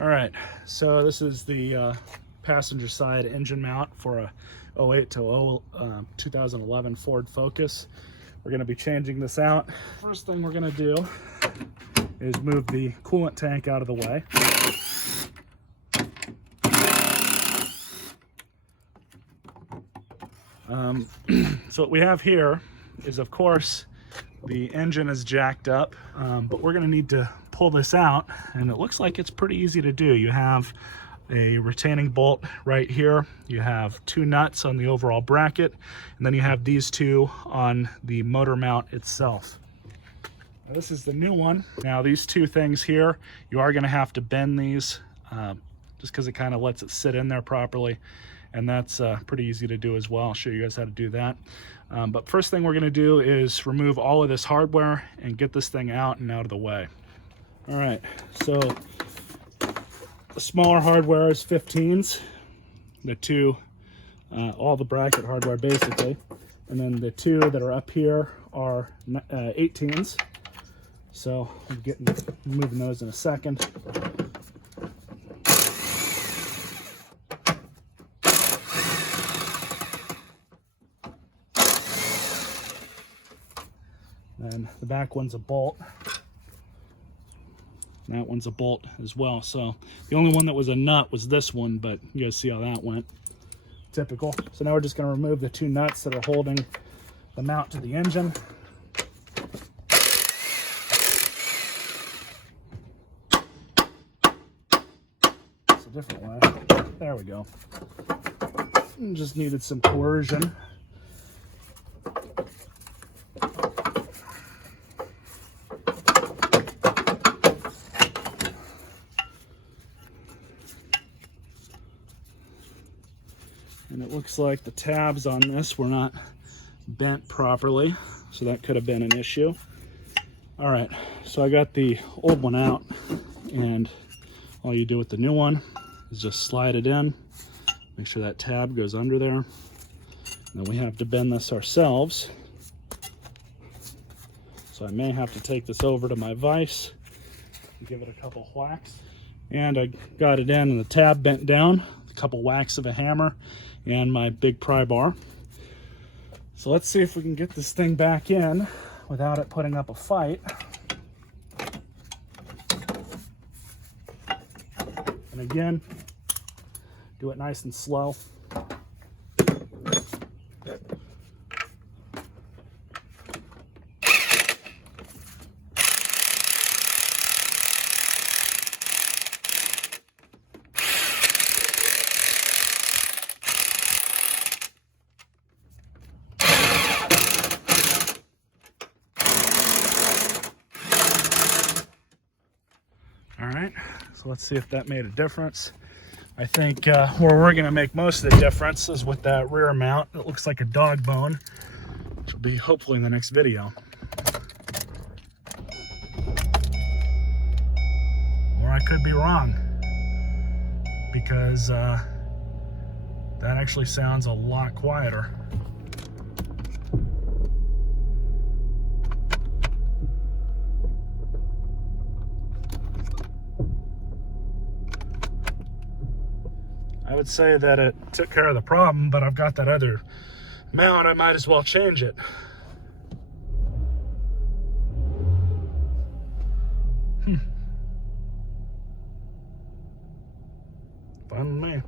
All right, so this is the passenger side engine mount for a 08 to 2011 Ford Focus. We're going to be changing this out. First thing we're going to do is move the coolant tank out of the way. So what we have here is, of course, the engine is jacked up, but we're going to need to pull this out, and it looks like it's pretty easy to do. You have a retaining bolt right here, you have two nuts on the overall bracket, and then you have these two on the motor mount itself. Now, this is the new one. Now these two things here, you are going to have to bend these just because it kind of lets it sit in there properly, and that's pretty easy to do as well. I'll show you guys how to do that. But first thing we're going to do is remove all of this hardware and get this thing out and out of the way. All right, so the smaller hardware is 15s, the two, all the bracket hardware basically, and then the two that are up here are 18s. So I'm moving those in a second. And the back one's a bolt. That one's a bolt as well. So the only one that was a nut was this one, but you guys see how that went. Typical. So now we're just going to remove the two nuts that are holding the mount to the engine. It's a different way. There we go. Just needed some coercion. And it looks like the tabs on this were not bent properly, so that could have been an issue. All right, so I got the old one out, and all you do with the new one is just slide it in, make sure that tab goes under there. And then we have to bend this ourselves. So I may have to take this over to my vise and give it a couple whacks. And I got it in and the tab bent down, a couple whacks of a hammer, and my big pry bar. So let's see if we can get this thing back in without it putting up a fight. And again, do it nice and slow. All right, so let's see if that made a difference. I think where we're gonna make most of the difference is with that rear mount. It looks like a dog bone, which will be hopefully in the next video. Or I could be wrong, because that actually sounds a lot quieter. I would say that it took care of the problem, but I've got that other mount, I might as well change it. Fine with me.